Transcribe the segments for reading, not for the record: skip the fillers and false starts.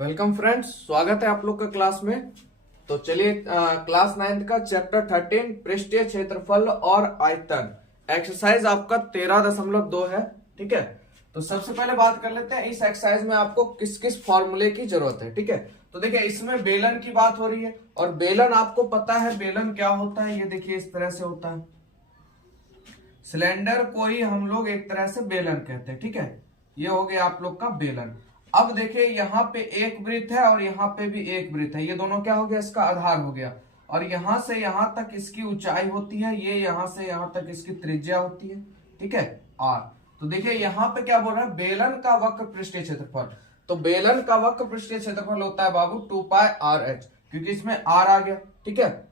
Welcome friends, स्वागत है आप लोग का क्लास में। तो चलिए क्लास 9th का चैप्टर 13 पृष्ठीय क्षेत्रफल और आयतन एक्सरसाइज आपका 13.2 है। ठीक है, तो सबसे पहले बात कर लेते हैं इस एक्सरसाइज में आपको किस किस फॉर्मूले की जरूरत है। ठीक है, तो देखिए इसमें बेलन की बात हो रही है और बेलन आपको पता है बेलन क्या होता है। ये देखिए इस तरह से होता है, सिलेंडर को ही हम लोग एक तरह से बेलन कहते हैं। ठीक है, ये हो गया आप लोग का बेलन। अब देखिए यहाँ पे एक वृत्त है और यहाँ पे भी एक वृत्त है, ये दोनों क्या हो गया, इसका आधार हो गया। और यहां से यहां तक इसकी ऊंचाई होती है, ये यहां से यहां तक इसकी त्रिज्या होती है। ठीक है, आर। तो देखिए यहाँ पे क्या बोल रहा है, बेलन का वक्र पृष्ठीय क्षेत्रफल। तो बेलन का वक्र पृष्ठीय क्षेत्रफल होता है बाबू 2πr(h), क्योंकि इसमें आर आ गया। ठीक है,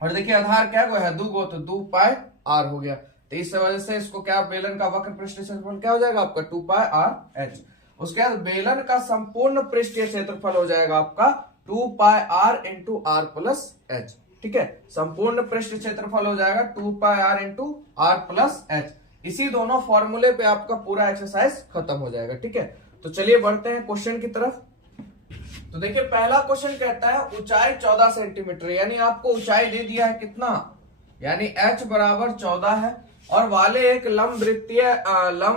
और देखिए आधार क्या है, 2 गो, तो 2πr हो गया। तो इस वजह से इसको क्या, बेलन का वक्र पृष्ठीय क्षेत्रफल क्या हो जाएगा आपका 2πr(h). उसके बाद बेलन का संपूर्ण पृष्ठीय क्षेत्रफल हो जाएगा आपका 2πr(r+h). ठीक है, संपूर्ण पृष्ठ क्षेत्रफल हो जाएगा 2πr(r+h). इसी दोनों फॉर्मूले पे आपका पूरा एक्सरसाइज खत्म हो जाएगा। ठीक है, तो चलिए बढ़ते हैं क्वेश्चन की तरफ। तो देखिए पहला क्वेश्चन कहता है ऊंचाई 14 सेंटीमीटर, यानी आपको ऊंचाई दे दिया है कितना, यानी h बराबर 14 है, और वाले एक लंब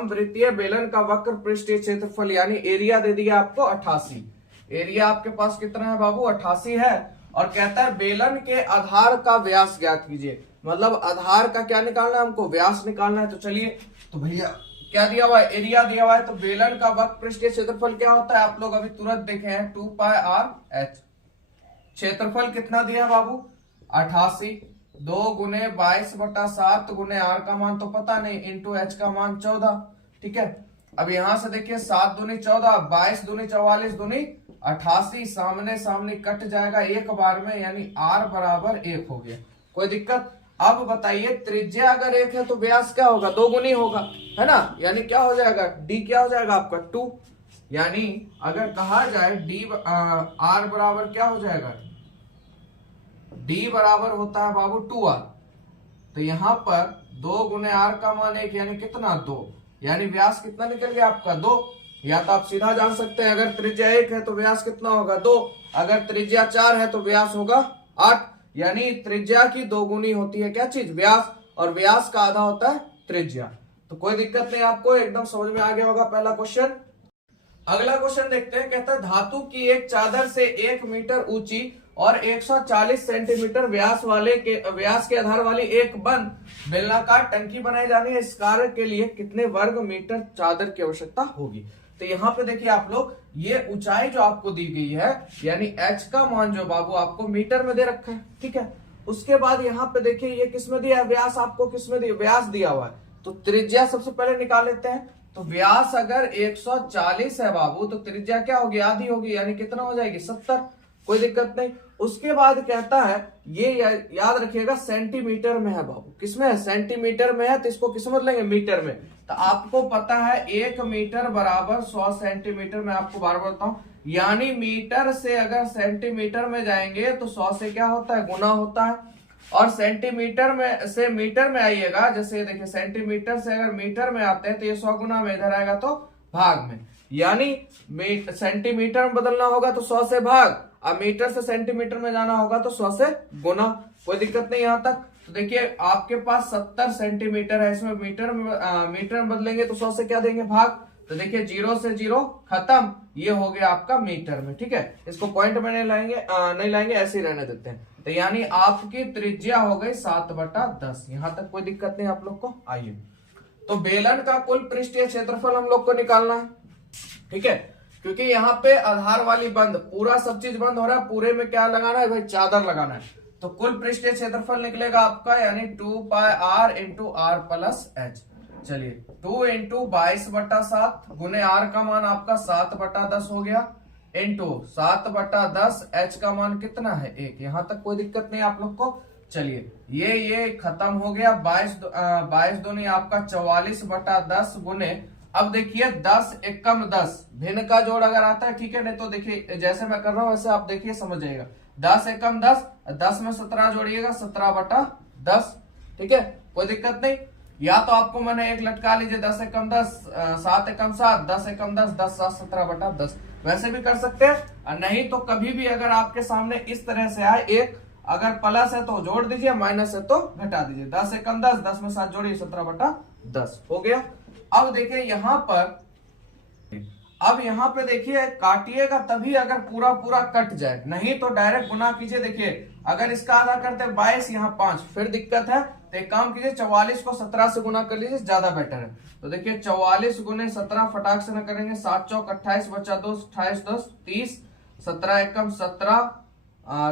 वृत्तीय बेलन का वक्र पृष्ठीय क्षेत्रफल यानी एरिया दे दिया आपको 88। एरिया आपके पास कितना है बाबू, 88 है। और कहता है बेलन के आधार का व्यास ज्ञात कीजिए, मतलब आधार का क्या निकालना है हमको, व्यास निकालना है। तो चलिए, तो भैया क्या दिया हुआ है, एरिया दिया हुआ है। तो बेलन का वक्र पृष्ठीय क्षेत्रफल क्या होता है, आप लोग अभी तुरंत देखे हैं 2πr(h). क्षेत्रफल कितना दिया बाबू, 88। 2 गुने 22/7 गुने r का मान तो पता नहीं, इंटू h का मान 14। ठीक है, अब यहां से देखिए 7 दूनी 14, 22 दूनी 44 दूनी 88, सामने सामने कट जाएगा एक बार में, यानी r बराबर 1 हो गया। कोई दिक्कत। अब बताइए त्रिज्या अगर 1 है तो व्यास क्या होगा, 2 गुनी होगा, है ना, यानी क्या हो जाएगा, d क्या हो जाएगा आपका 2। यानी अगर कहा जाए r बराबर क्या हो जाएगा, d बराबर होता है बाबू 2r। तो यहां पर 2 गुने r का मान 1, यानी कितना 2, यानी व्यास कितना निकल गया आपका 2। या तो आप सीधा जान सकते हैं, अगर त्रिज्या 1 है तो व्यास कितना होगा 2, अगर त्रिज्या 4 है तो व्यास होगा 8। यानी त्रिज्या की 2 गुनी होती है क्या चीज, व्यास, और व्यास का आधा होता है त्रिज्या। तो कोई दिक्कत नहीं, आपको एकदम समझ में आ गया होगा पहला क्वेश्चन। अगला क्वेश्चन देखते हैं, कहता है धातु की एक चादर से 1 मीटर ऊंची और 140 सेंटीमीटर व्यास के आधार वाली एक बंद बेलनाकार टंकी बनाई जानी है। इस कार्य के लिए कितने वर्ग मीटर चादर की आवश्यकता होगी। तो यहाँ पे देखिए आप लोग, ये ऊंचाई जो आपको दी गई है, यानी h का मान जो बाबू आपको मीटर में दे रखा है। ठीक है, उसके बाद यहाँ पे देखिए ये किसमें दिया है, व्यास आपको किसमें दिया, व्यास दिया हुआ है। तो त्रिज्या सबसे पहले निकाल लेते हैं। तो व्यास अगर 140 है बाबू, तो त्रिज्या क्या होगी, आधी होगी, यानी कितना हो जाएगी 70। कोई दिक्कत नहीं। उसके बाद कहता है, ये याद रखिएगा सेंटीमीटर में है बाबू, किसमें है, सेंटीमीटर में है, तो इसको किस में लेंगे, मीटर में। तो आपको पता है 1 मीटर बराबर 100 सेंटीमीटर, में आपको बार बार बताऊं, यानी मीटर से अगर सेंटीमीटर में जाएंगे तो 100 से क्या होता है, गुना होता है। और सेंटीमीटर में से मीटर में आइएगा, जैसे देखिए सेंटीमीटर से अगर मीटर में आते हैं तो ये 100 गुना में, इधर आएगा तो भाग में, यानी सेंटीमीटर में बदलना होगा तो 100 से भाग, अब मीटर से सेंटीमीटर में जाना होगा तो 100 से गुना। कोई दिक्कत नहीं यहां तक। तो देखिए आपके पास 70 सेंटीमीटर है, इसमें मीटर में बदलेंगे तो 100 से क्या देंगे, भाग। तो देखिए 0 से 0 खत्म, ये हो गया आपका मीटर में। ठीक है, इसको पॉइंट में नहीं लाएंगे, ऐसे ही रहने देते हैं। तो यानी आपकी त्रिज्या हो गई 7/10। यहां तक कोई दिक्कत नहीं आप लोग को। आइए, तो बेलन का कुल पृष्ठीय क्षेत्रफल हम लोग को निकालना है। ठीक है, क्योंकि यहाँ पे आधार वाली बंद, पूरा सब चीज बंद हो रहा है, पूरे में क्या लगाना है भाई, चादर लगाना है। तो कुल पृष्ठीय क्षेत्रफल निकलेगा आपका, यानी 2πr(r+h). चलिए 2 × 22/7 गुने r का मान आपका 7/10 हो गया, इंटू 7/10, h का मान कितना है 1। यहां तक कोई दिक्कत नहीं आप लोग को। चलिए ये खत्म हो गया, 22 दूनी आपका 44/10 गुने, अब देखिए 10 एकम 10, भिन्न का जोड़ अगर आता है, ठीक है, नहीं तो देखिए जैसे मैं कर रहा हूं वैसे आप देखिए समझ जाएगा। 10 एकम 10, 10 में 17 जोड़िएगा, 17/10। ठीक है, कोई दिक्कत नहीं। या तो आपको मैंने एक लटका लीजिए 10 एकम 10, 7 एकम 7, 10 एकम 10, 10 7 17/10, वैसे भी कर सकते हैं। और नहीं तो कभी भी अगर आपके सामने इस तरह से आए, एक अगर प्लस है तो जोड़ दीजिए, माइनस है तो घटा दीजिए। 10 एकम 10, 10 में 7 जोड़िए 17/10 हो गया। अब देखिए यहाँ पर, अब यहाँ पे देखिए काटिएगा तभी अगर पूरा पूरा कट जाए, नहीं तो डायरेक्ट गुना कीजिए। देखिए अगर इसका आधा करते 22, यहाँ 5, फिर दिक्कत है, तो एक काम कीजिए 44 को 17 से गुना कर लीजिए, ज्यादा बेटर है। तो देखिए 44 गुने 17 फटाक से न करेंगे, 7 चौक 28, बचा 2, 28 10 30, 17 एकम 17,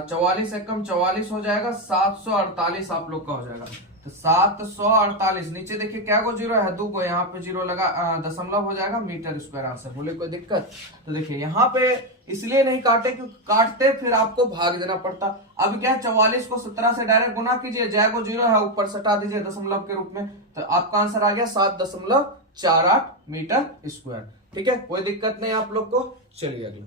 44 एकम 44 हो जाएगा, 748 आप लोग का हो जाएगा। तो 748, नीचे देखिए क्या को जीरो है, 2 को, यहाँ पे जीरो लगा, दशमलव हो जाएगा, मीटर स्क्वायर आंसर। बोले कोई दिक्कत? तो देखिए यहाँ पे इसलिए नहीं काटे क्योंकि काटते फिर आपको भाग देना पड़ता। अब क्या है, 44 को 17 से डायरेक्ट गुना कीजिए, जय को जीरो है ऊपर सटा दीजिए दशमलव के रूप में, तो आपका आंसर आ गया 7.48 मीटर स्क्वायर। ठीक है, कोई दिक्कत नहीं आप लोग को। चलिए अगला,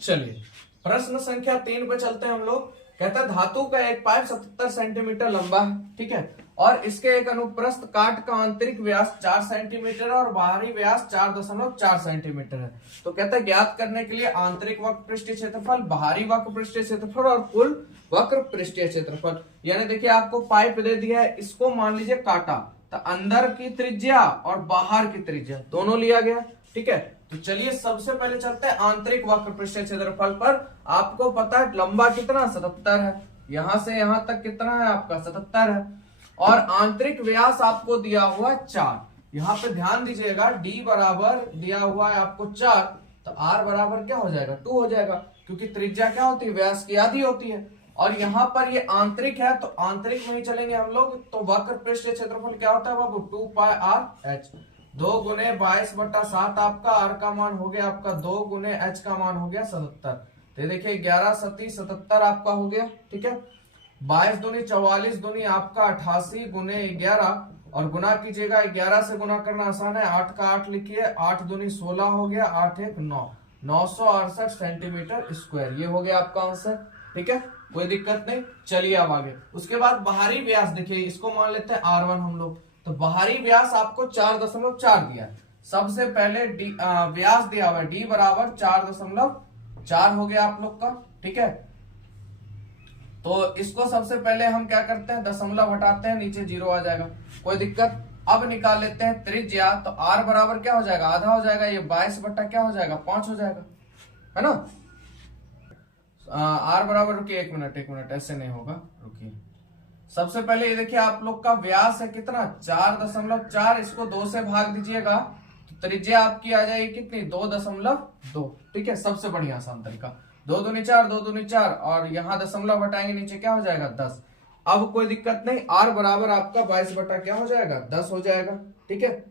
चलिए प्रश्न संख्या 3 पे चलते हैं हम लोग। कहता है धातु का एक पाइप 77 सेंटीमीटर लंबा है, ठीक है, और इसके एक अनुप्रस्थ काट का आंतरिक व्यास 4 सेंटीमीटर और बाहरी व्यास 4.4 सेंटीमीटर है। तो कहता है ज्ञात करने के लिए आंतरिक वक्र पृष्ठीय क्षेत्रफल, बाहरी वक्र पृष्ठीय क्षेत्रफल और कुल वक्र पृष्ठीय क्षेत्रफल। यानी देखिए आपको पाइप दे दिया है, इसको मान लीजिए काटा, तो अंदर की त्रिज्या और बाहर की त्रिज्या दोनों लिया गया, ठीक है। तो चलिए सबसे पहले चलते हैं आंतरिक वक्र पृष्ठीय क्षेत्रफल पर। आपको पता है लंबा कितना 77 है, यहां से यहां तक कितना है आपका 77 है, और आंतरिक व्यास आपको दिया हुआ 4। यहाँ पे ध्यान दीजिएगा, d बराबर दिया हुआ है आपको 4, तो r बराबर क्या हो जाएगा 2 हो जाएगा, क्योंकि त्रिज्या क्या होती है, व्यास की आधी होती है। और यहाँ पर ये आंतरिक है तो आंतरिक में ही चलेंगे हम लोग। तो वक्र पृष्ठीय क्षेत्रफल क्या होता है बाबू, 2πr/h, 2 गुने 22/7 आपका r का मान हो गया आपका 2 गुने h का मान हो गया 77। तो देखिए 11 सती 77 आपका हो गया, ठीक है। 22 दूनी 44 दूनी आपका 88 गुने 11, और गुना कीजिएगा, 11 से गुना करना आसान है, 8 का 8 लिखिए, 8 दूनी 16 हो गया, 8 1 9, 968 सेंटीमीटर स्क्वायर, ये हो गया आपका आंसर, ठीक है, कोई दिक्कत नहीं। चलिए अब आगे, उसके बाद बाहरी व्यास देखिए, इसको मान लेते हैं R1 हम लोग। तो बाहरी व्यास आपको 4.4 दिया है। सबसे पहले व्यास दिया हुआ है d बराबर 4.4 हो गया आप लोग का, ठीक है। तो इसको सबसे पहले हम क्या करते हैं, दशमलव हटाते हैं, नीचे 0 आ जाएगा, कोई दिक्कत। अब निकाल लेते हैं त्रिज्या, तो r बराबर क्या हो जाएगा, आधा हो जाएगा, ये 22 बटा क्या हो जाएगा 5 हो जाएगा, है ना। r बराबर, रुकिए एक मिनट, ऐसे नहीं होगा, रुकिए। सबसे पहले ये देखिए आप लोग का व्यास है कितना 4.4, इसको 2 से भाग दीजिएगा तो त्रिज्या आपकी आ जाएगी कितनी 2.2, ठीक है। सबसे बढ़िया आसान तरीका, 2 दूनी 4, 2 दूनी 4, और यहाँ दशमलव हटाएंगे, नीचे क्या हो जाएगा 10। अब कोई दिक्कत नहीं, r बराबर आपका 22 बटा क्या हो जाएगा 10 हो जाएगा, ठीक है।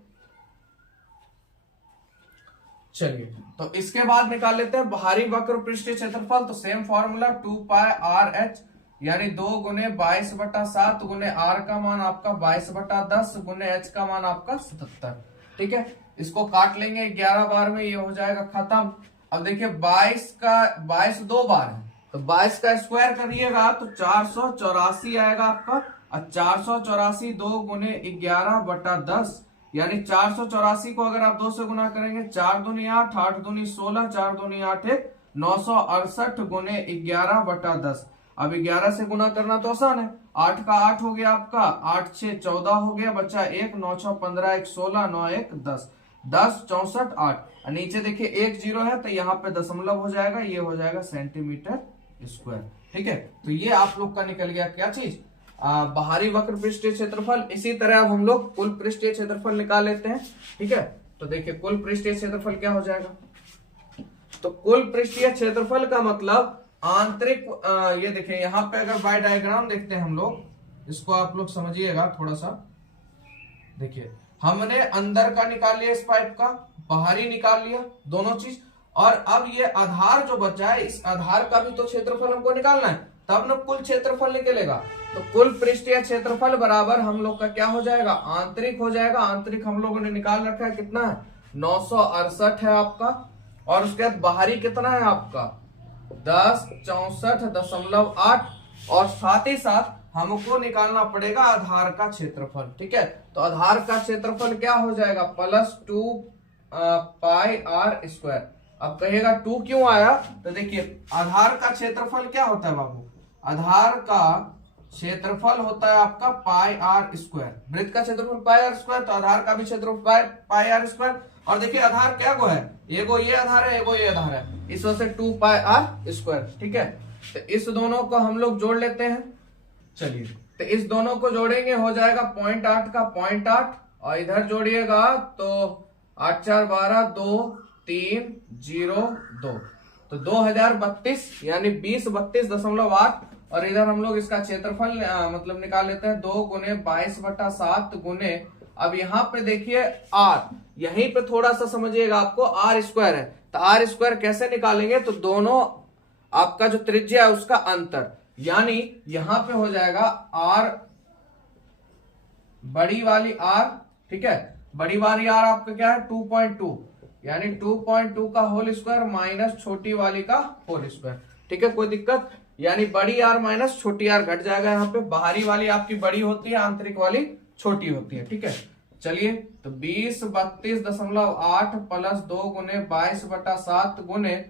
चलिए तो इसके बाद निकाल लेते हैं बाहरी वक्र पृष्ठीय क्षेत्रफल। तो सेम फॉर्मूला 2πr/h, यानी 2 गुने 22/7 गुने r का मान आपका 22/10 गुने h का मान आपका 77, ठीक है। इसको काट लेंगे 11 बार में, ये हो जाएगा खत्म। अब देखिए 22 2 बार है, तो 22 का स्क्वायर करिएगा तो 484 आएगा आपका, और 484 2 गुने 11/10, यानी 484 को अगर आप 2 से गुना करेंगे, 4 दूनी 8, 8 दूनी 16, 4 दूनी 8 1, 968 गुने 11/10। अब 11 से गुना करना तो आसान है, 8 का 8 हो गया आपका, 8 6 14 हो गया, बचा 1, 9 6 15, 1 16, 9 1 10, 10 64 8, और नीचे देखिए 1 0 है तो यहाँ पे दशमलव हो जाएगा, ये हो जाएगा सेंटीमीटर स्क्वायर, ठीक है। तो ये आप लोग का निकल गया क्या चीज, बाहरी वक्र पृष्ठीय क्षेत्रफल। इसी तरह अब हम लोग कुल पृष्ठीय क्षेत्रफल निकाल लेते हैं, ठीक है। तो देखिए कुल पृष्ठीय क्षेत्रफल क्या हो जाएगा, तो कुल पृष्ठीय क्षेत्रफल का मतलब आंतरिक, ये देखिए यहाँ पे अगर बाय डायग्राम देखते हैं हम लोग, इसको आप लोग समझिएगा थोड़ा सा। देखिए हमने अंदर का निकाल लिया, इस पाइप का बाहरी निकाल लिया, दोनों चीज, और अब ये आधार जो बचा है, इस आधार का भी तो क्षेत्रफल हमको निकालना है, तब ना कुल क्षेत्रफल निकलेगा। तो कुल पृष्ठीय क्षेत्रफल बराबर हम लोग का क्या हो जाएगा, आंतरिक हो जाएगा। आंतरिक हम लोगों ने निकाल रखा है, कितना है 968 है आपका, और उसके बाद बाहरी कितना है आपका 10 64.8, और साथ ही साथ हमको निकालना पड़ेगा आधार का क्षेत्रफल। ठीक है, तो आधार का क्षेत्रफल क्या हो जाएगा, +2 पाई r स्क्वायर। अब कहेगा 2 क्यों आया, तो देखिए आधार का क्षेत्रफल क्या होता है बाबू, आधार का क्षेत्रफल होता है आपका पाई r स्क्वायर। वृत्त का क्षेत्रफल पाई r स्क्वायर, तो आधार का भी क्षेत्रफल पाई r स्क्वायर। और देखिए आधार क्या को है, एगो ये आधार है, एगो ये आधार है, इस वजह से 2 पाई r स्क्वायर। ठीक है, तो इस दोनों को हम लोग जोड़ लेते हैं। चलिए, तो इस दोनों को जोड़ेंगे, हो जाएगा 0.8 का 0.8, और इधर जोड़िएगा तो 8 4 12 2 3 0 2, तो 2032 यानी 2032.8। और इधर हम लोग इसका क्षेत्रफल मतलब निकाल लेते हैं, 2 गुने 22/7 गुने, अब यहाँ पे देखिए r, यहीं पे थोड़ा सा समझिएगा, आपको r स्क्वायर है, तो r स्क्वायर कैसे निकालेंगे, तो दोनों आपका जो त्रिज्या है उसका अंतर, यानी यहां पे हो जाएगा r, बड़ी वाली r, ठीक है, बड़ी वाली r आपका क्या है 2.2, यानी 2.2 का होल स्क्वायर माइनस छोटी वाली का होल स्क्वायर। ठीक है, कोई दिक्कत, यानी बड़ी r माइनस छोटी r घट जाएगा, यहाँ पे बाहरी वाली आपकी बड़ी होती है, आंतरिक वाली छोटी होती है। ठीक है, चलिए, तो 2032.8 प्लस 2 गुने 22/7 गुने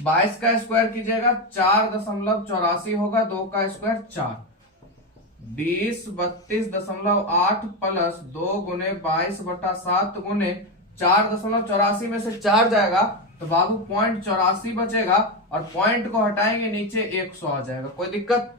22 का स्क्वायर कीजिएगा 4.84 होगा, 2 का स्क्वायर 4, 2032.8 प्लस 2 गुने 22/7 गुने 4.84 में से 4 जाएगा तो बाबू 0.84 बचेगा, और पॉइंट को हटाएंगे नीचे 100 आ जाएगा। कोई दिक्कत,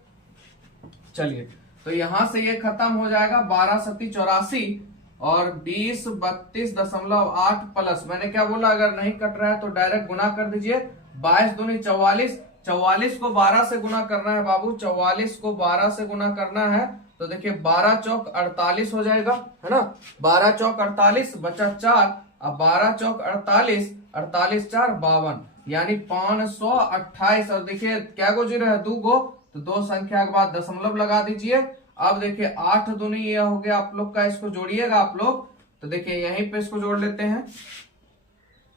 चलिए, तो यहां से ये खत्म हो जाएगा 12 सती 84, और 2032.8 प्लस, मैंने क्या बोला, अगर नहीं कट रहा है तो डायरेक्ट गुना कर दीजिए, 22 दूनी 44, 44 को 12 से गुना करना है बाबू, 44 को 12 से गुना करना है, तो देखिए 12 चौक 48 हो जाएगा, है ना, 12 चौक 48 बचा 4, अब 12 चौक 48, 48 4 52, यानी 528। और देखिए क्या गो जीरो है, 2 गो, तो 2 संख्या के बाद दशमलव लगा दीजिए। अब देखिए 8 दूनी ये हो गया आप लोग का, इसको जोड़िएगा आप लोग, तो देखिए यहीं पे इसको जोड़ लेते हैं,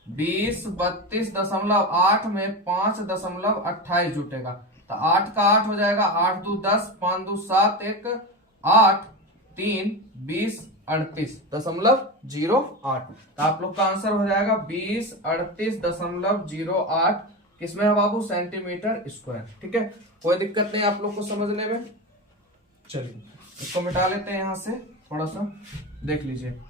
2032.8 में 5.28 जुटेगा, तो 8 का 8 हो जाएगा, 8 2 10, 5 2 7, 1 8, 3 20 38.08, तो आप लोग का आंसर हो जाएगा 2038.08, किसमें है बाबू, सेंटीमीटर स्क्वायर। ठीक है, कोई दिक्कत नहीं आप लोग को समझने में। चलिए इसको मिटा लेते हैं, यहां से थोड़ा सा देख लीजिए,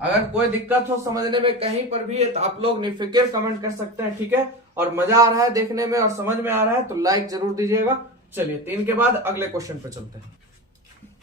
अगर कोई दिक्कत हो समझने में कहीं पर भी है तो आप लोग निफिक्र कमेंट कर सकते हैं। ठीक है, और मजा आ रहा है देखने में और समझ में आ रहा है तो लाइक जरूर दीजिएगा। चलिए 3 के बाद अगले क्वेश्चन पे चलते हैं।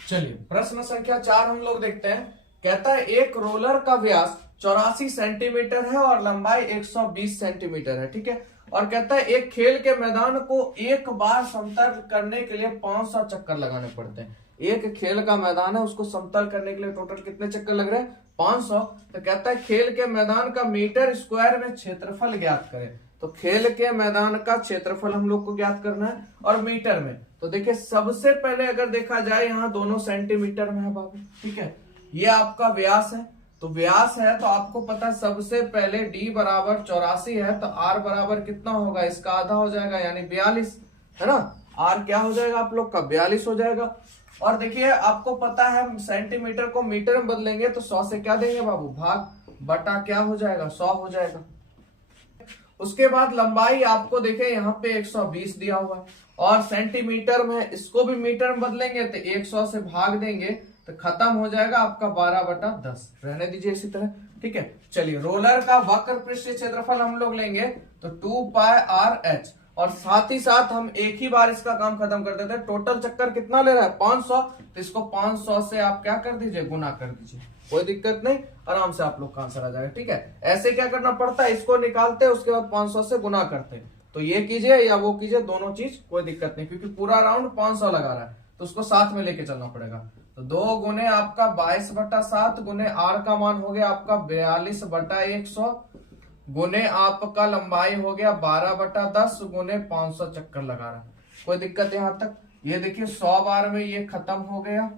चलिए प्रश्न संख्या 4 हम लोग देखते हैं, कहता है एक रोलर का व्यास 84 सेंटीमीटर है और लंबाई 120 सेंटीमीटर है। ठीक है, और कहता है एक खेल के मैदान को एक बार समतल करने के लिए 500 चक्कर लगाने पड़ते हैं। एक खेल का मैदान है, उसको समतल करने के लिए टोटल कितने चक्कर लग रहे हैं, 500। तो कहता है खेल के मैदान का मीटर स्क्वायर में क्षेत्रफल ज्ञात करें। तो खेल के मैदान का क्षेत्रफल हम लोग को ज्ञात करना है, और मीटर में, तो देखिए सबसे पहले अगर देखा जाए यहाँ दोनों सेंटीमीटर में है बाबू। ठीक है, ये आपका व्यास है, तो व्यास है तो आपको पता है सबसे पहले d बराबर 84 है, तो r बराबर कितना होगा, इसका आधा हो जाएगा यानी 42, है ना, r क्या हो जाएगा आप लोग का 42 हो जाएगा। और देखिए आपको पता है सेंटीमीटर को मीटर में बदलेंगे तो 100 से क्या देंगे बाबू, भाग बटा क्या हो जाएगा, 100 हो जाएगा। उसके बाद लंबाई आपको देखे यहाँ पे 120 दिया हुआ है, और सेंटीमीटर में, इसको भी मीटर में बदलेंगे तो 100 से भाग देंगे तो खत्म हो जाएगा आपका 12/10, रहने दीजिए इसी तरह। ठीक है, चलिए रोलर का वक्र पृष्ठीय क्षेत्रफल हम लोग लेंगे तो 2 पाई RH, और साथ ही साथ हम एक ही बार इसका काम खत्म कर देते हैं। टोटल चक्कर कितना ले रहा है 500, तो इसको 500 से आप क्या कर दीजिए, गुना कर दीजिए, कोई दिक्कत नहीं, आराम से आप लोग का आंसर आ जाएगा। ठीक है, ऐसे क्या करना पड़ता है, इसको निकालते हैं उसके बाद 500 से गुना करते हैं, तो ये कीजिए या वो कीजिए, दोनों चीज कोई दिक्कत नहीं, क्योंकि पूरा राउंड 500 लगा रहा है तो उसको साथ में लेके चलना पड़ेगा। तो 2 गुने आपका 22/7 गुने r का मान हो गया आपका 42/100 गुने आपका लंबाई हो गया 12/10 गुने 500 चक्कर लगा रहा है। कोई दिक्कत यहां तक, ये देखिए 100 बार में ये खत्म हो गया।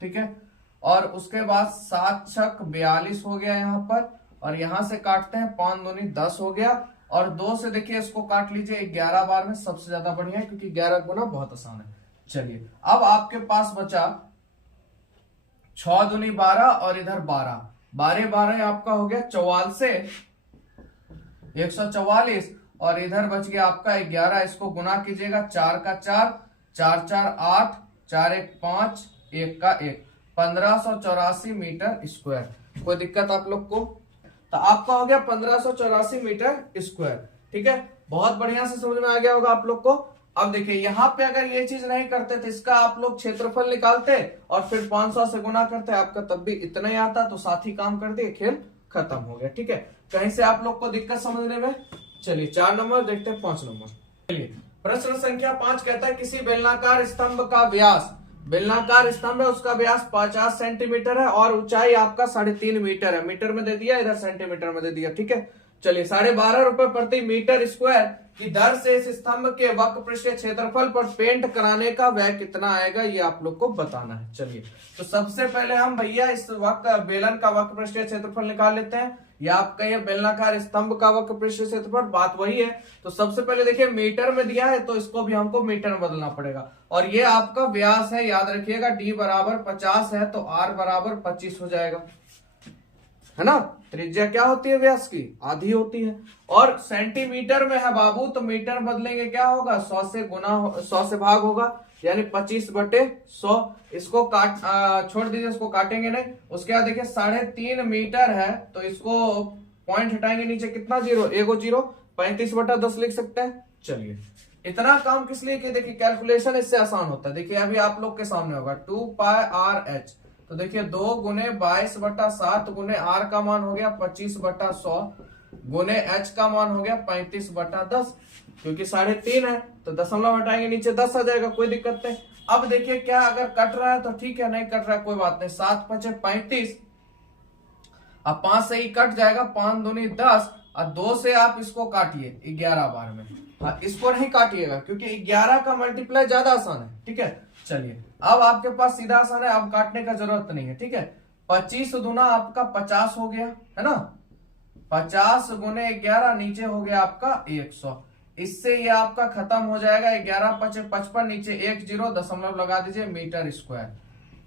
ठीक है, और उसके बाद 7 छक 42 हो गया यहाँ पर, और यहां से काटते हैं 5 दूनी 10 हो गया, और 2 से देखिए इसको काट लीजिए 11 बार में, सबसे ज्यादा बढ़िया है क्योंकि 11 गुना बहुत आसान है। चलिए अब आपके पास बचा 6 दूनी 12 और इधर 12, 12 12 आपका हो गया 44, 144, और इधर बच गया आपका 11। इसको गुना कीजिएगा, 4 का 4, 4 4 8, 4 1 5, 1 का 1, 1584 मीटर स्क्वायर। कोई दिक्कत आप लोग को? तो आपका हो गया 1584 मीटर स्क्वायर। ठीक है, बहुत बढ़िया से समझ में आ गया होगा आप लोग को। अब देखिए यहाँ पे अगर ये चीज नहीं करते तो इसका आप लोग क्षेत्रफल निकालते और फिर 500 से गुना करते, आपका तब भी इतना ही आता, तो साथ ही काम कर दिए, खेल खत्म हो गया। ठीक है, कहीं से आप लोग को दिक्कत समझने में? चलिए 4 नंबर देखते हैं, 5 नंबर। चलिए प्रश्न संख्या 5 कहता है किसी बेलनाकार स्तंभ का व्यास, बेलनाकार स्तंभ है उसका व्यास 50 सेंटीमीटर है और ऊंचाई आपका 3.5 मीटर है। मीटर में दे दिया, इधर सेंटीमीटर में दे दिया। ठीक है, चलिए 12.5 रुपए प्रति मीटर स्क्वायर की दर से इस स्तंभ के वक्र पृष्ठीय क्षेत्रफल पर पेंट कराने का व्यय कितना आएगा, ये आप लोग को बताना है। चलिए तो सबसे पहले हम भैया इस बेलन का वक्र पृष्ठीय क्षेत्रफल निकाल लेते हैं, या आपका ये बेलनाकार स्तंभ का वक्र पृष्ठीय क्षेत्रफल, बात वही है। तो सबसे पहले देखिए मीटर में दिया है तो इसको भी हमको मीटर में बदलना पड़ेगा, और ये आपका व्यास है, याद रखिएगा d बराबर 50 है तो r बराबर 25 हो जाएगा, है ना। त्रिज्या क्या होती है व्यास की? आधी होती है। और सेंटीमीटर में है बाबू, तो मीटर बदलेंगे क्या होगा, 100 से गुना, 100 से भाग होगा, यानी 25/100। इसको छोड़ दीजिए, इसको काटेंगे नहीं। उसके बाद देखिए 3.5 मीटर है तो इसको पॉइंट हटाएंगे नीचे, कितना जीरो, एगो जीरो, 35/10 लिख सकते हैं। चलिए इतना काम किस लिए कि देखिए कैलकुलेशन इससे आसान होता है। देखिए अभी आप लोग के सामने होगा 2πr/h, तो देखिए 2 गुने 22/7 गुने r का मान हो गया 25/100 गुने h का मान हो गया 35/10, क्योंकि 3.5 है तो दशमलव हटाएंगे नीचे 10 आ जाएगा, कोई दिक्कत नहीं। अब देखिए क्या अगर कट रहा है तो ठीक है, नहीं कट रहा है कोई बात नहीं, 7 5 35, अब 5 से ही कट जाएगा, 5 दूनी 10, और 2 से आप इसको काटिए 11 बार में। हाँ, इसको नहीं काटिएगा क्योंकि 11 का मल्टीप्लाई ज्यादा आसान है। ठीक है, चलिए अब आपके पास सीधा आसान है, अब काटने का जरूरत नहीं है। ठीक है, 25 दूना आपका 50 हो गया, है ना, 50 गुने 11 नीचे हो गया आपका 100। इससे ये आपका खत्म हो जाएगा, 11 5 55, नीचे 1 0 दशमलव लगा दीजिए, मीटर स्क्वायर।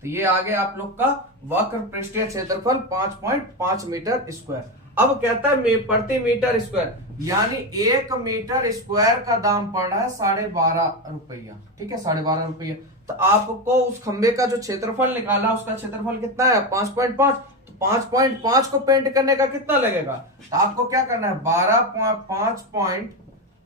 तो ये आगे आप लोग का वक्र पृष्ठीय क्षेत्रफल 5.5 मीटर स्क्वायर। अब कहता है प्रति मीटर स्क्वायर, यानी 1 मीटर स्क्वायर का दाम पड़ रहा है 12.5 रुपया। ठीक है, 12.5 रुपया। तो आपको उस खंबे का जो क्षेत्रफल निकाला, उसका क्षेत्रफल कितना है, 5.5। तो 5.5 को पेंट करने का कितना लगेगा, तो आपको क्या करना है,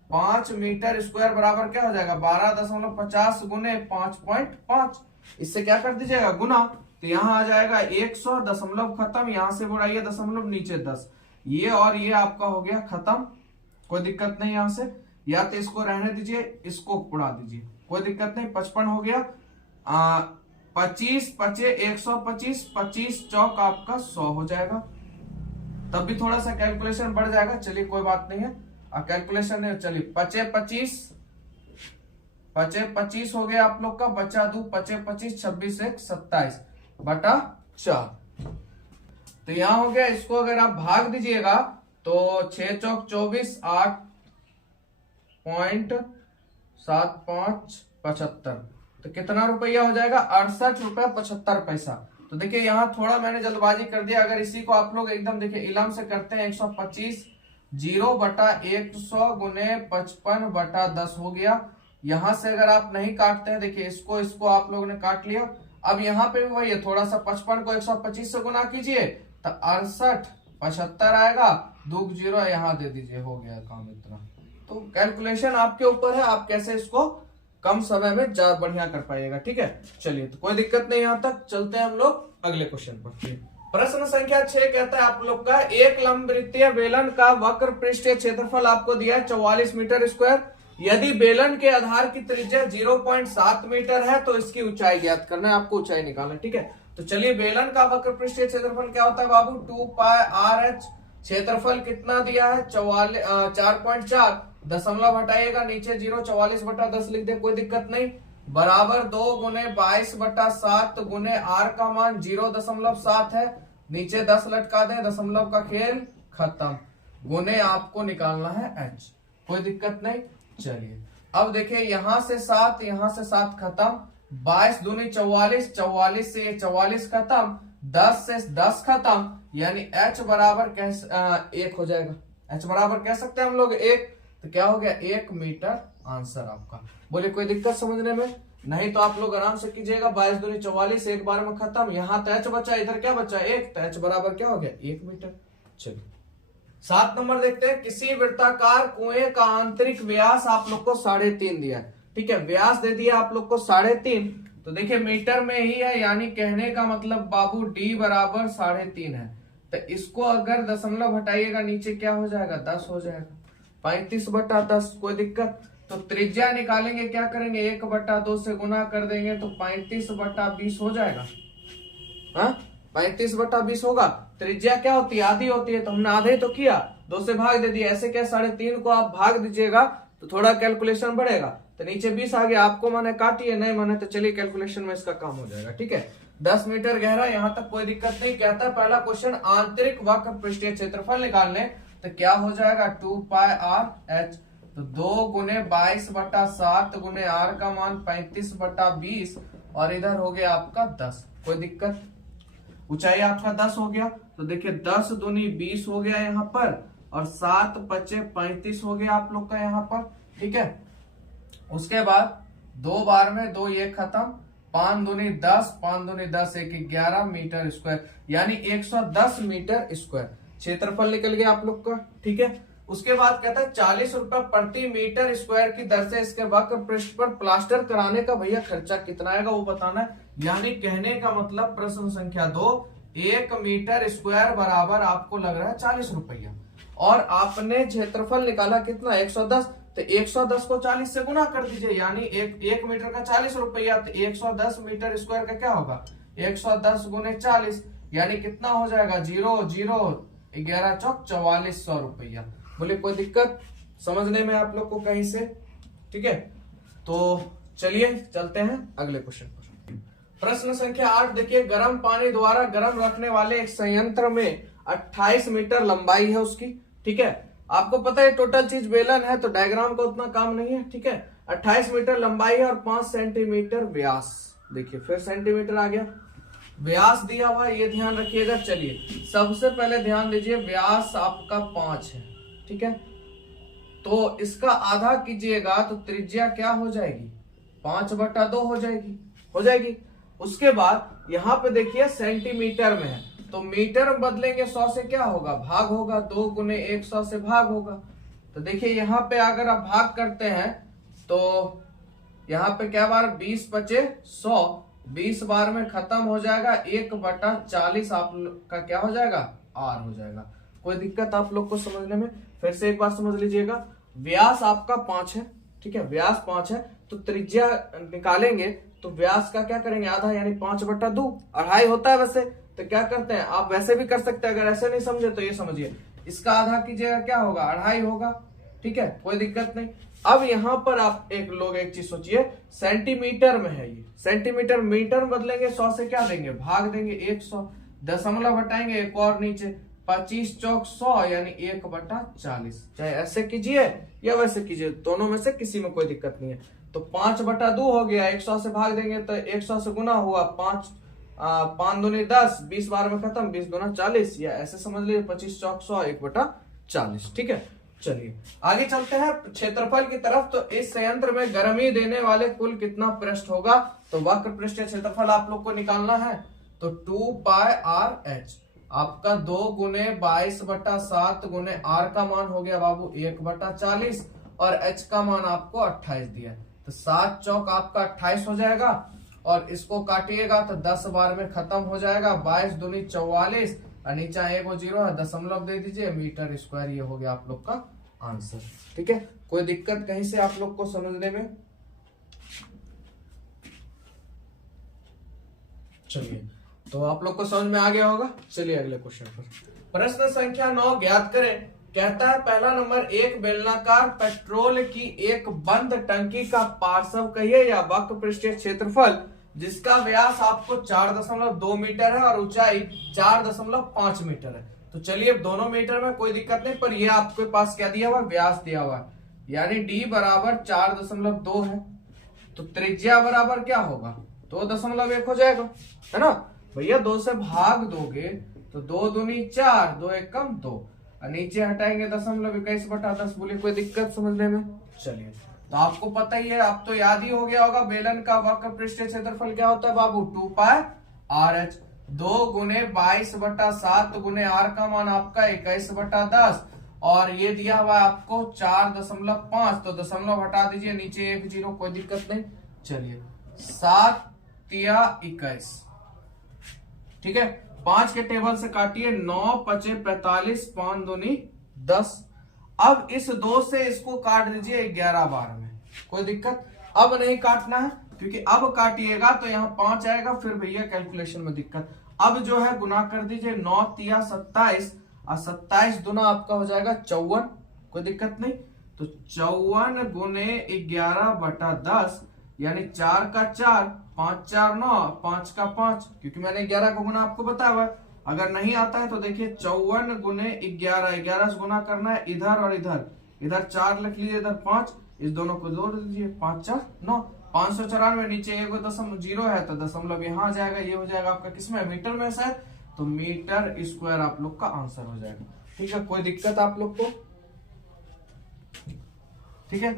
5.5 मीटर स्क्वायर बराबर क्या हो जाएगा, 12.50 गुने 5.5। इससे क्या कर दीजिएगा, गुना, तो यहाँ आ जाएगा 100, दशमलव खत्म, यहां से बुढ़ाइए दशमलव, नीचे 10, ये और ये आपका हो गया खत्म, कोई दिक्कत नहीं। यहां से या तो इसको रहने दीजिए, इसको उड़ा दीजिए, कोई दिक्कत नहीं। 55 हो गया, 25 5 125, 25 चौक आपका 100 हो जाएगा। तब भी थोड़ा सा कैलकुलेशन बढ़ जाएगा, चलिए कोई बात नहीं है, कैलकुलेशन नहीं, चलिए 5 25 हो गया आप लोग का, बचा 2 5 25, 26 1 27 बटा 4। तो यहां हो गया, इसको अगर आप भाग दीजिएगा तो 6 चौक 24, 8.75, तो कितना रुपया हो जाएगा, 68.75 रुपया। तो देखिए यहाँ थोड़ा मैंने जल्दबाजी कर दिया, अगर इसी को आप लोग एकदम देखिए इलम से करते हैं, 125 0/100 गुने 55/10 हो गया। यहां से अगर आप नहीं काटते हैं, देखिए इसको आप लोगों ने काट लिया। अब यहाँ पे भी वही है, थोड़ा सा 55 को 125 से गुना कीजिए तो 68.75 आएगा, 2 0 यहाँ दे दीजिए, हो गया काम इतना। तो कैलकुलेशन आपके ऊपर है, आप कैसे इसको कम समय में ज्यादा बढ़िया कर पाइएगा। ठीक है, चलिए तो कोई दिक्कत नहीं, यहां तक चलते हैं हम लोग अगले क्वेश्चन पर। प्रश्न संख्या 6 कहता है आप लोग का, एक लंबवृत्तीय बेलन का वक्र पृष्ठीय क्षेत्रफल आपको दिया है 44 मीटर स्क्वायर। यदि बेलन के आधार की त्रिज्या 0.7 मीटर है तो इसकी ऊंचाई ज्ञात करना है, आपको ऊंचाई निकालना है। ठीक है, तो चलिए बेलन का वक्र पृष्ठीय क्षेत्रफल क्या होता है बाबू, 2πr/h। क्षेत्रफल कितना दिया है, 4.4, दशमलव हटाइएगा नीचे 0, 44/10 लिख दे, कोई दिक्कत नहीं, बराबर 2 गुने 22/7 गुने r का मान 0.7 है, नीचे 10 लटका दें, दशमलव का खेल खत्म, गुने आपको निकालना है h, कोई दिक्कत नहीं। चलिए अब देखिए यहां से 7, यहां से 7 खत्म, 22 दूनी 44, 44 से ये 44 खत्म, 10 से 10 खत्म, यानी h बराबर 1 हो जाएगा। h बराबर कह सकते हैं हम लोग 1, तो क्या हो गया 1 मीटर आंसर आपका। बोले कोई दिक्कत समझने में? नहीं तो आप लोग आराम से कीजिएगा। 22 दूनी 44, एक बार में खत्म, यहाँ तो h बचा, इधर क्या बचा 1, तो h बराबर क्या हो गया 1 मीटर। चलिए 7 नंबर देखते हैं। किसी वृत्ताकार कुएं का आंतरिक व्यास आप लोग को 3.5 दिया है, ठीक है, व्यास दे दिया आप लोग को 3.5, तो देखिए मीटर में ही है, यानी कहने का मतलब बाबू d बराबर 3.5 है, तो इसको अगर दशमलव हटाइएगा नीचे क्या हो जाएगा 10 हो जाएगा, 35/10। कोई दिक्कत? तो त्रिज्या निकालेंगे, क्या करेंगे 1/2 से गुना कर देंगे तो 35/20 हो जाएगा। हाँ 35/20 होगा। त्रिज्या क्या होती है आधी होती है, तो हमने आधे तो किया, 2 से भाग दे दिया। ऐसे क्या 3.5 को आप भाग दीजिएगा तो थोड़ा कैलकुलेशन बढ़ेगा, तो नीचे 20 आ गया। आपको माने काटिए, नहीं माने तो चलिए कैलकुलेशन में इसका काम हो जाएगा, ठीक है। 10 मीटर गहरा, यहां तक कोई दिक्कत नहीं। कहता है पहला क्वेश्चन आंतरिक वक्र पृष्ठीय क्षेत्रफल निकालने, तो क्या हो जाएगा 2πr/h, तो 2 गुने 22/7 गुने r का मान 35/20, और इधर हो गया आपका 10। कोई दिक्कत? ऊंचाई आपका 10 हो गया, तो देखिए 10 दूनी 20 हो गया यहाँ पर, और 7 पचे 35 हो गया आप लोग का यहाँ पर, ठीक है। उसके बाद 2 बार में 2 ये खत्म, 5 दूनी 10, 5 दूनी 10, 1 11 मीटर स्क्वायर, यानी 110 मीटर स्क्वायर क्षेत्रफल निकल गया आप लोग का, ठीक है। उसके बाद कहता है 40 रुपए प्रति मीटर स्क्वायर की दर से इसके वक्र पृष्ठ पर प्लास्टर कराने का भैया खर्चा कितना आएगा वो बताना है। यानी कहने का मतलब प्रश्न संख्या 2, 1 मीटर स्क्वायर बराबर आपको लग रहा है 40 रुपया, और आपने क्षेत्रफल निकाला कितना 110, तो 110 को 40 से गुना कर दीजिए, यानी एक मीटर का 40 रुपया, तो 110 मीटर स्क्वायर का क्या होगा 110 गुने 40, यानी कितना हो जाएगा 0 0 11 चौक 4400 रुपया। बोले कोई दिक्कत समझने में आप लोग को कहीं से? ठीक है, तो चलिए चलते हैं अगले क्वेश्चन पर। प्रश्न संख्या 8 देखिए, गर्म पानी द्वारा गर्म रखने वाले एक संयंत्र में 28 मीटर लंबाई है उसकी, ठीक है। आपको पता है टोटल चीज बेलन है, तो डायग्राम का उतना काम नहीं है, ठीक है। 28 मीटर लंबाई है और 5 सेंटीमीटर व्यास। देखिए फिर सेंटीमीटर आ गया, व्यास दिया हुआ है, ये ध्यान रखिएगा। चलिए सबसे पहले ध्यान दीजिए, व्यास आपका 5 है, ठीक है, तो इसका आधा कीजिएगा तो त्रिज्या क्या हो जाएगी 5/2 हो जाएगी। उसके बाद यहाँ पे देखिए सेंटीमीटर में है, तो मीटर में बदलेंगे 100 से क्या होगा भाग होगा, 2 गुने 100 से भाग होगा। तो देखिए यहाँ पे अगर आप भाग करते हैं तो यहाँ पे क्या बार 20 पचे 100, 20 बार में खत्म हो जाएगा, 1/40 आप का क्या हो जाएगा आर हो जाएगा। कोई दिक्कत आप लोग को समझने में? फिर से एक बार समझ लीजिएगा, व्यास आपका 5 है, ठीक है, व्यास 5 है, तो त्रिज्या निकालेंगे तो व्यास का क्या करेंगे आधा, यानी 5/2, 2.5 होता है वैसे, तो क्या करते हैं आप वैसे भी कर सकते हैं, अगर ऐसे नहीं समझे तो ये समझिए, इसका आधा कीजिएगा क्या होगा 2.5 होगा, ठीक है, कोई दिक्कत नहीं। अब यहाँ पर आप एक चीज सोचिए, सेंटीमीटर में है ये, सेंटीमीटर मीटर में बदलेंगे 100 से क्या देंगे भाग देंगे 100, दशमलव हटाएंगे एक और नीचे, 25 चौक 100, यानी 1/40। चाहे ऐसे कीजिए या वैसे कीजिए, दोनों में से किसी में कोई दिक्कत नहीं है। तो 5/2 हो गया, 100 से भाग देंगे तो 100 से गुना हुआ, 5 दूनी 10, 20 बार में खत्म, 20 दूना 40, या ऐसे समझ लीजिए 25 चौक 100, 1/40, ठीक है। चलिए आगे चलते हैं क्षेत्रफल की तरफ। तो इस संयंत्र में गर्मी देने वाले कुल कितना पृष्ठ होगा, तो वक्र पृष्ठीय क्षेत्रफल आप लोग को निकालना है, तो 2πr/h आपका 2 गुने 22/7 गुने r का मान हो गया बाबू 1/40, और h का मान आपको 28 दिया, तो 7 चौक आपका 28 हो जाएगा, और इसको काटिएगा तो 10 बार में खत्म हो जाएगा, 22 दूनी 44, और नीचा 1 0 है, दशमलव दे दीजिए, मीटर स्क्वायर, ये हो गया आप लोग का आंसर, ठीक है। कोई दिक्कत कहीं से आप लोग को समझने में? चलिए तो आप लोग को समझ में आ गया होगा। चलिए अगले क्वेश्चन पर। प्रश्न संख्या 9 ज्ञात करें। कहता है पहला नंबर, एक बेलनाकार पेट्रोल की एक बंद टंकी का पार्श्व कहिए या वक्र पृष्ठीय क्षेत्रफल जिसका व्यास आपको 4.2 मीटर है और ऊंचाई 4.5 मीटर है। तो चलिए दोनों मीटर में कोई दिक्कत नहीं, पर ये आपके पास क्या दिया हुआ व्यास दिया हुआ है, यानी d बराबर 4.2 है, तो त्रिज्या बराबर क्या होगा 2.1 हो जाएगा, है ना भैया। 2 से भाग दोगे तो 2 दूनी 4, 2 एकम 2, और नीचे हटाएंगे 0.21/10। बोलिए कोई दिक्कत समझने में? चलिए, तो आपको पता ही है, आप तो याद ही हो गया होगा, बेलन का वक्र पृष्ठीय क्षेत्रफल क्या होता है बाबू 2 पाई RH। 2 गुने 22/7 गुने r का मान आपका 21/10, और ये दिया हुआ है आपको 4.5, तो दशमलव हटा दीजिए, नीचे 1 0, कोई दिक्कत नहीं। चलिए 7 तिया 21, ठीक है। 5 के टेबल से काटिए, 9 पचे 45, 5 दूनी 10। अब इस 2 से इसको काट दीजिए 11 बार में, कोई दिक्कत? अब नहीं काटना है, क्योंकि अब काटिएगा तो यहाँ 5 आएगा, फिर भैया कैलकुलेशन में दिक्कत। अब जो है गुना कर दीजिए, 9 तिया 27, और 27 दुना आपका हो जाएगा 54, कोई दिक्कत नहीं। तो 54 गुने 11/10, यानी 4 का 4, 5 4 9, 5 का 5, क्योंकि मैंने 11 का गुना आपको बताया हुआ है। अगर नहीं आता है तो देखिए 54 गुने 11, 11 से गुना करना है इधर और इधर, इधर 4 लिख लीजिए, इधर 5, इस दोनों को जोड़ दीजिए, 5 4 9, 594। नीचे 1.0 है तो दशमलव यहाँ आ जाएगा, ये हो जाएगा आपका किसमें, मीटर में शायद, तो मीटर स्क्वायर आप लोग का आंसर हो जाएगा, ठीक है। कोई दिक्कत आप लोग को? ठीक है,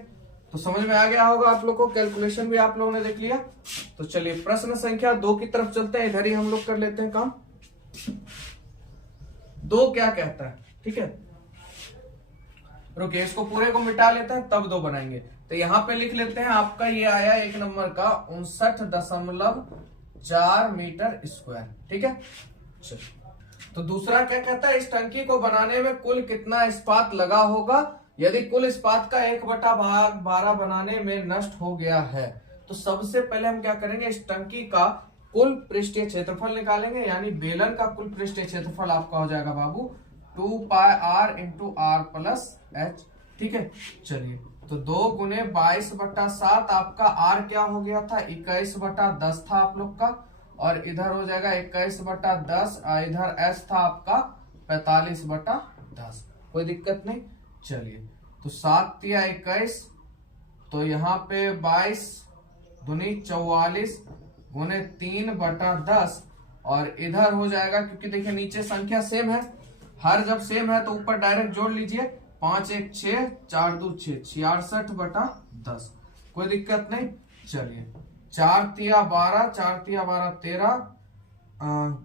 तो समझ में आ गया होगा आप लोग को, कैलकुलेशन भी आप लोगों ने देख लिया। तो चलिए प्रश्न संख्या 2 की तरफ चलते हैं, इधर ही हम लोग कर लेते हैं काम। 2 क्या कहता है, ठीक है, रुकिए इसको पूरे को मिटा लेते हैं तब 2 बनाएंगे। तो यहाँ पे लिख लेते हैं, आपका ये आया 1 नंबर का 59.4 मीटर स्क्वायर, ठीक है। तो दूसरा क्या कहता है, इस टंकी को बनाने में कुल कितना इस्पात लगा होगा यदि कुल इस्पात का 1/12 बनाने में नष्ट हो गया है। तो सबसे पहले हम क्या करेंगे, इस टंकी का कुल पृष्ठीय क्षेत्रफल निकालेंगे, यानी बेलन का कुल पृष्ठीय क्षेत्रफल आपका हो जाएगा बाबू 2 पाई r into r plus h, ठीक है। चलिए, तो 2 गुने 22/7 आपका r क्या हो गया था 21/10 था आप लोग का, और इधर हो जाएगा 21/10, इधर h था आपका 45/10, कोई दिक्कत नहीं। चलिए, तो 7 तिया 21, तो यहाँ पे 22 दूनी 44 गुने 3/10, और इधर हो जाएगा, क्योंकि देखिए नीचे संख्या सेम है, हर जब सेम है तो ऊपर डायरेक्ट जोड़ लीजिए, 5 1 6, 4 2 6, 66/10, कोई दिक्कत नहीं। चलिए, 4 तिया 12, 4 तिया 12 13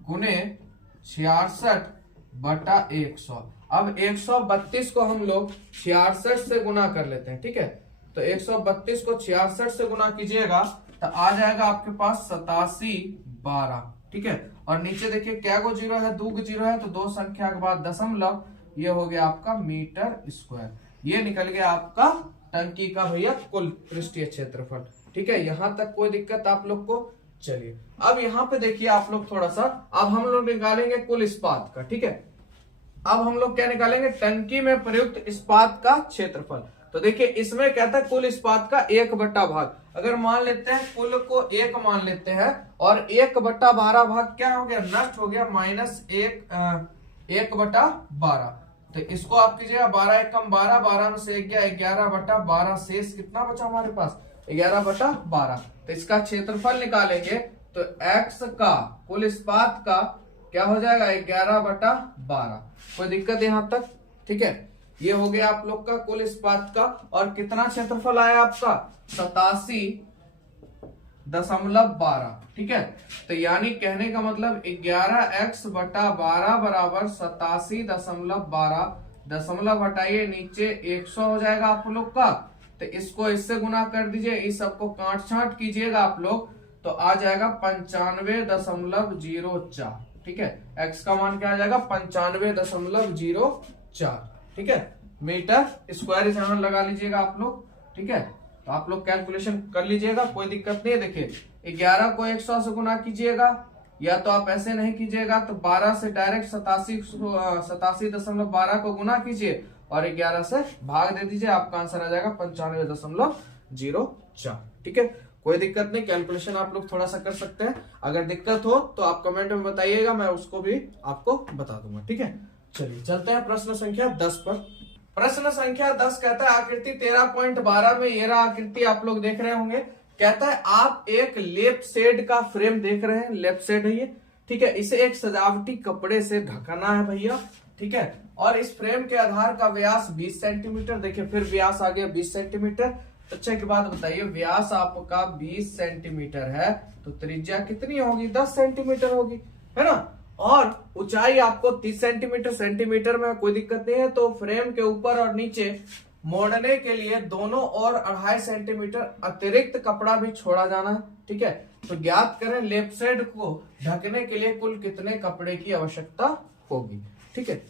गुने 66/100। अब 132 को हम लोग 66 से गुना कर लेते हैं, ठीक है। तो 132 को 66 से गुना कीजिएगा तो आ जाएगा आपके पास 87/12, ठीक है। और नीचे देखिए क्या को 0 है, 2 को 0 है, तो 2 संख्या के बाद दशमलव, ये हो गया आपका मीटर स्क्वायर। ये निकल गया आपका टंकी का भैया कुल पृष्ठीय क्षेत्रफल, ठीक है। यहां तक कोई दिक्कत आप लोग को? चलिए, अब यहाँ पे देखिए आप लोग थोड़ा सा, अब हम लोग निकालेंगे कुल इस्पात का, ठीक है। अब हम लोग क्या निकालेंगे, टंकी में प्रयुक्त इस्पात का क्षेत्रफल। तो देखिए इसमें कहता है कुल इस्पात का 1/भाग। अगर मान लेते हैं कुल को 1 मान लेते हैं, और 1/12 भाग क्या हो गया, नष्ट हो गया, -1/12। तो इसको आप कीजिएगा 12 एकम 12, 12 में से 1 गया 11/12, शेष कितना बचा हमारे पास 11/12। तो इसका क्षेत्रफल निकालेंगे तो x का कुल इस्पात का क्या हो जाएगा 11/12, कोई दिक्कत यहाँ तक, ठीक है। ये हो गया आप लोग का कुल इस्पात का, और कितना क्षेत्रफल आया आपका 87.12, ठीक है। तो यानी कहने का मतलब 11x/12 बराबर 87.12, दशमलव हटाइए, नीचे 100 हो जाएगा आप लोग का। तो इसको इससे गुना कर दीजिए, इस सबको काट छांट कीजिएगा आप लोग, तो आ जाएगा 95.04, ठीक है। x का मान क्या आ जाएगा 95.04, ठीक है, मीटर स्क्वायर यहाँ लगा लीजिएगा आप लोग, ठीक है। तो आप लोग कैलकुलेशन कर लीजिएगा, कोई दिक्कत नहीं है। देखिए 11 को 100 से गुना कीजिएगा, या तो आप ऐसे नहीं कीजिएगा तो 12 से डायरेक्ट 87.12 को गुना कीजिए और 11 से भाग दे दीजिए, आपका आंसर आ जाएगा 95.04, ठीक है। कोई दिक्कत नहीं, कैलकुलेशन आप लोग थोड़ा सा कर सकते हैं। अगर दिक्कत हो तो आप कमेंट में बताइएगा, मैं उसको भी आपको बता दूंगा, ठीक है। चलिए चलते हैं प्रश्न संख्या 10 पर। प्रश्न संख्या 10 कहता है आकृति 13.12 में ये रहा आकृति आप लोग देख रहे होंगे। कहता है आप एक लेफ्ट शेड का फ्रेम देख रहे हैं, लेफ्ट शेड है ये, ठीक है। इसे एक सजावटी कपड़े से ढकना है भैया, ठीक है। और इस फ्रेम के आधार का व्यास 20 सेंटीमीटर, देखिए फिर व्यास आ गया 20 सेंटीमीटर। अच्छा की बात बताइए, व्यास आपका 20 सेंटीमीटर है तो त्रिज्या कितनी होगी? 10 सेंटीमीटर होगी, है ना। और ऊंचाई आपको 30 सेंटीमीटर, सेंटीमीटर में कोई दिक्कत नहीं है। तो फ्रेम के ऊपर और नीचे मोड़ने के लिए दोनों और 2.5 सेंटीमीटर अतिरिक्त कपड़ा भी छोड़ा जाना है, ठीक है। तो ज्ञात करें लेफ्ट साइड को ढकने के लिए कुल कितने कपड़े की आवश्यकता होगी, ठीक है।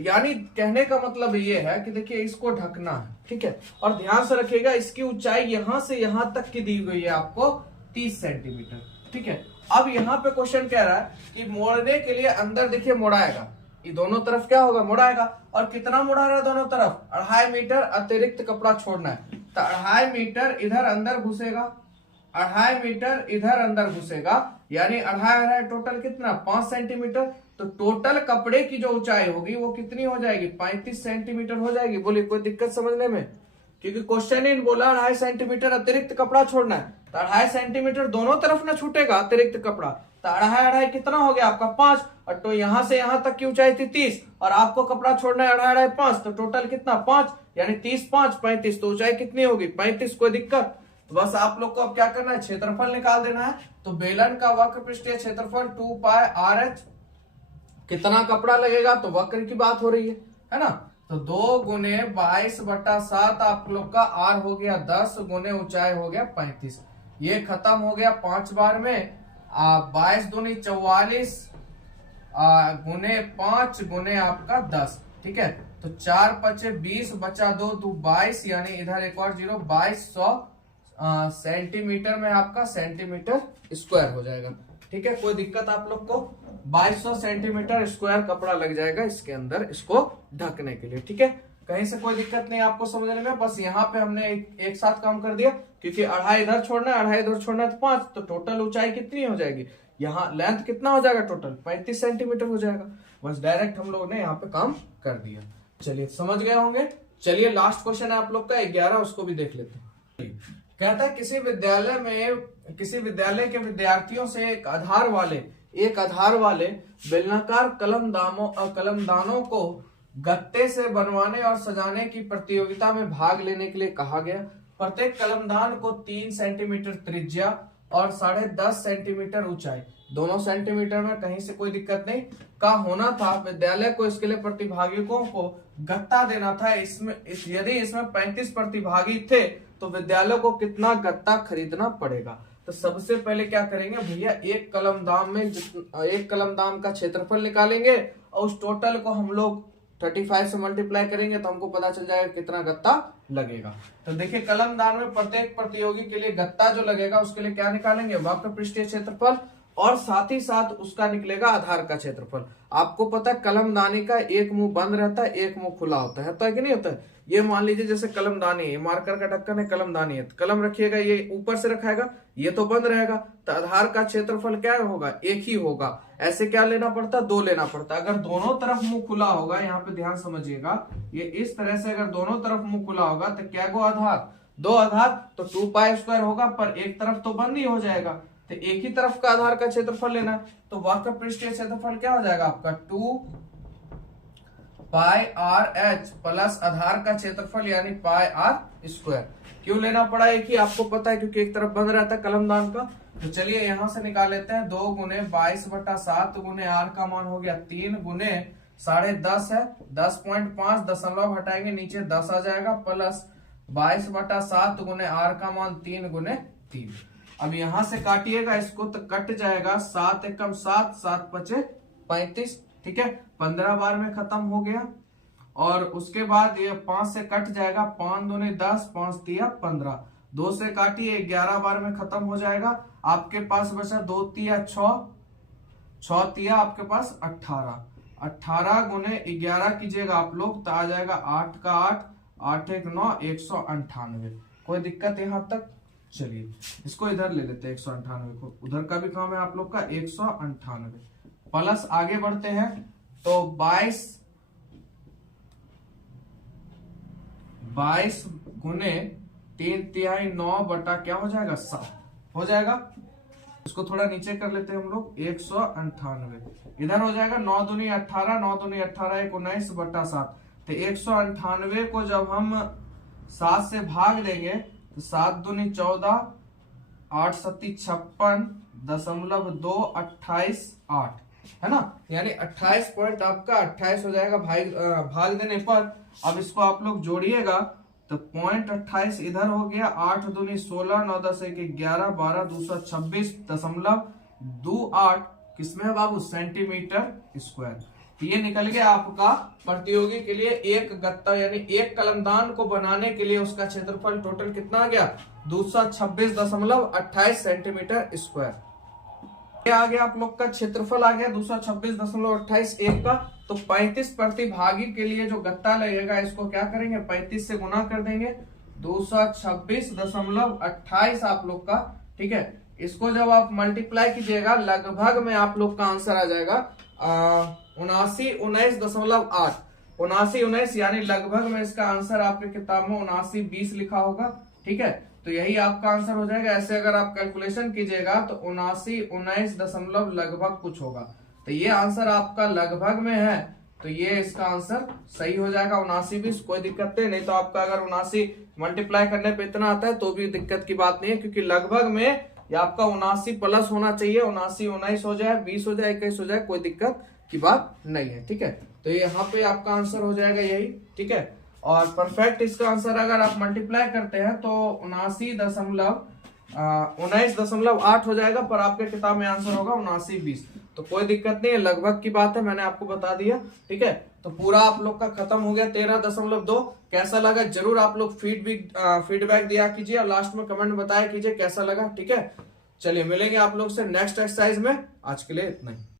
यानी कहने का मतलब ये है कि देखिए इसको ढकना है, ठीक है। और ध्यान से रखिएगा इसकी ऊंचाई यहां से यहां तक की दी गई है आपको 30 सेंटीमीटर, ठीक है। अब यहाँ पे क्वेश्चन कह रहा है कि मोड़ने के लिए अंदर देखिए मोड़ाएगा, ये दोनों तरफ क्या होगा? मोड़ाएगा। और कितना मोड़ा रहा है दोनों तरफ? 2.5 मीटर अतिरिक्त कपड़ा छोड़ना है। तो 2.5 मीटर इधर अंदर घुसेगा, 2.5 मीटर इधर अंदर घुसेगा, यानी 2.5 टोटल कितना? 5 सेंटीमीटर। तो टोटल कपड़े की जो ऊंचाई होगी वो कितनी हो जाएगी? 35 सेंटीमीटर हो जाएगी। बोलिए कोई दिक्कत समझने में? क्योंकि क्वेश्चन इन बोला 2.5 सेंटीमीटर अतिरिक्त कपड़ा छोड़ना है, तो 2.5 सेंटीमीटर दोनों तरफ ना छूटेगा अतिरिक्त कपड़ा। तो 2.5 कितना हो गया आपका? 5। और तो यहां से यहां तक की ऊंचाई थी 30 और आपको कपड़ा छोड़ना है 2.5 5, तो टोटल कितना? 5, यानी 30 5 35। तो ऊंचाई कितनी होगी? 35। कोई दिक्कत? तो बस आप लोग को अब क्या करना है? क्षेत्रफल निकाल देना है। तो बेलन का वक्र पृष्ठीय क्षेत्रफल 2 पाई RH, कितना कपड़ा लगेगा? तो वक्र की बात हो रही है ना। तो 2 गुने 22/7 आप लोग का R हो गया 10 गुने ऊंचाई हो गया 35। ये खत्म हो गया 5 बार में। 22 दूनी 44 गुने 5 गुने आपका 10, ठीक है। तो 4 5 20 बचा 2 तो 22, यानी इधर एक और 0, 2200 सेंटीमीटर में आपका सेंटीमीटर स्क्वायर हो जाएगा, ठीक है। कोई दिक्कत आप लोग को? 2200 सेंटीमीटर स्क्वायर कपड़ा लग जाएगा इसके अंदर इसको ढकने के लिए, ठीक है। कहीं से कोई दिक्कत नहीं आपको समझने में। बस यहाँ पे हमने एक साथ काम कर दिया, क्योंकि 2.5 इधर छोड़ना है 2.5 इधर छोड़ना है तो 5। तो टोटल ऊंचाई कितनी हो जाएगी? यहाँ लेंथ कितना हो जाएगा? टोटल 35 सेंटीमीटर हो जाएगा। बस डायरेक्ट हम लोग ने यहाँ पे काम कर दिया। चलिए समझ गए होंगे। चलिए लास्ट क्वेश्चन है आप लोग का 11, उसको भी देख लेते हैं। कहता है किसी विद्यालय के विद्यार्थियों से एक आधार वाले बेलनाकार कलमदानों को गत्ते से बनवाने और सजाने की प्रतियोगिता में भाग लेने के लिए कहा गया। प्रत्येक कलमदान को 3 सेंटीमीटर त्रिज्या और 10.5 सेंटीमीटर ऊंचाई, दोनों सेंटीमीटर में कहीं से कोई दिक्कत नहीं का होना था। विद्यालय को इसके लिए प्रतिभागियों को गत्ता देना था। यदि इसमें 35 प्रतिभागी थे तो विद्यालय को कितना गत्ता खरीदना पड़ेगा? तो सबसे पहले क्या करेंगे भैया, एक कलमदान का क्षेत्रफल निकालेंगे और उस टोटल को हम लोग 35 से मल्टीप्लाई करेंगे तो हमको पता चल जाएगा कितना गत्ता लगेगा। तो देखिए कलमदान में प्रत्येक प्रतियोगी के लिए गत्ता जो लगेगा उसके लिए क्या निकालेंगे? वक्र पृष्ठीय क्षेत्रफल, और साथ ही साथ उसका निकलेगा आधार का क्षेत्रफल। आपको पता है कलमदानी का एक मुंह बंद रहता है, एक मुंह खुला होता है कि नहीं होता है? ये मान लीजिए जैसे कलमदानी है, मार्कर का ढक्कन है, कलमदानी है, तो कलम रखिएगा, ये ऊपर से रखाएगा, ये तो बंद रहेगा। तो आधार का क्षेत्रफल क्या होगा? एक ही होगा। ऐसे क्या लेना पड़ता? 2 लेना पड़ता। अगर दोनों तरफ मुंह खुला होगा, यहाँ पे ध्यान समझिएगा, ये इस तरह से अगर दोनों तरफ मुंह खुला होगा तो क्या गो आधार? 2 आधार, तो 2 पाई स्क्वायर होगा, पर एक तरफ तो बंद ही हो जाएगा, तो एक ही तरफ का आधार का क्षेत्रफल लेना है। तो वक्र पृष्ठीय क्षेत्रफल क्या हो जाएगा आपका? 2 पाई RH प्लस आधार का क्षेत्रफल यानी पाई R स्क्वायर। क्यों लेना पड़ा एक ही? आपको पता है क्योंकि एक तरफ बंद रहता है कलमदान का। तो चलिए यहां से निकाल लेते हैं। 2 गुने 22/7 गुने R का मान हो गया 3 गुने 10.5 है, 10.5 दशमलव हटाएंगे नीचे 10 आ जाएगा, प्लस 22/7 गुने R का मान 3 गुने 3। अब यहां से काटिएगा इसको तो कट जाएगा, 7 एकम 7, 7 पचे 35, ठीक है। 15 बार में खत्म हो गया। और उसके बाद ये 5 से कट जाएगा, 5 दूने 10, 5 तिया 15, 2 से काटिए 11 बार में खत्म हो जाएगा। आपके पास बचा 2 तिया 6, 6 तिया आपके पास 18, 18 गुने 11 कीजिएगा आप लोग तो आ जाएगा 8 का 8, 8 1 9, 198। कोई दिक्कत यहां तक? चलिए इसको इधर ले लेते हैं 198 को, उधर का भी काम है आप लोग का 198 प्लस आगे बढ़ते हैं। तो 22 22 गुने 3/3 9 बटा क्या हो जाएगा 7 हो जाएगा। इसको थोड़ा नीचे कर लेते हैं हम लोग 198 इधर हो जाएगा 9 दूनी 18 9 दूनी 18 1 19 बटा 7। तो 198 को जब हम 7 से भाग देंगे तो 7 दूनी 14 8 सत्ती 56.2 28 8 है ना, यानी 28 पॉइंट आपका 28 हो जाएगा भाग देने पर। अब इसको आप लोग जोड़िएगा तो 0.28 इधर हो गया, 8 दूनी 16 9 10 1 11 12 226.28 किसमें है बाबू सेंटीमीटर स्क्वायर। तो ये निकल गया आपका प्रतियोगी के लिए एक गत्ता यानी एक कलमदान को बनाने के लिए उसका क्षेत्रफल टोटल कितना आ गया 226.28 सेंटीमीटर स्क्वायर। आ गया आप लोग का क्षेत्रफल आ गया 226.28 एक का। तो 35 प्रतिभागी के लिए जो गत्ता लगेगा इसको क्या करेंगे 35 से गुना कर देंगे 226.28 आप लोग का, ठीक है। इसको जब आप मल्टीप्लाई कीजिएगा लगभग में आप लोग का आंसर आ जाएगा 79.8 यानी लगभग में इसका आंसर आपके किताब में 79.20 लिखा होगा, ठीक है। तो यही आपका आंसर हो जाएगा। ऐसे अगर आप कैलकुलेशन कीजिएगा तो 79.19 लगभग कुछ होगा। तो ये आंसर आपका लगभग में है, तो ये इसका आंसर सही हो जाएगा 79.20। कोई दिक्कत नहीं तो आपका अगर 79 मल्टीप्लाई करने पे इतना आता है तो भी दिक्कत की बात नहीं है, क्योंकि लगभग में ये आपका 79 प्लस होना चाहिए। 79 19 हो जाए 20 हो जाए 21 हो जाए कोई दिक्कत की बात नहीं है, ठीक है। तो यहाँ पे आपका आंसर हो जाएगा यही, ठीक है। और परफेक्ट इसका आंसर अगर आप मल्टीप्लाई करते हैं तो 79.8 हो जाएगा, पर आपके किताब में आंसर होगा 79.20। तो कोई दिक्कत नहीं है, लगभग की बात है, मैंने आपको बता दिया, ठीक है। तो पूरा आप लोग का खत्म हो गया 13.2। कैसा लगा जरूर आप लोग फीडबैक दिया कीजिए और लास्ट में कमेंट बताया कीजिए कैसा लगा, ठीक है। चलिए मिलेंगे आप लोग से नेक्स्ट एक्सरसाइज में, आज के लिए इतना ही।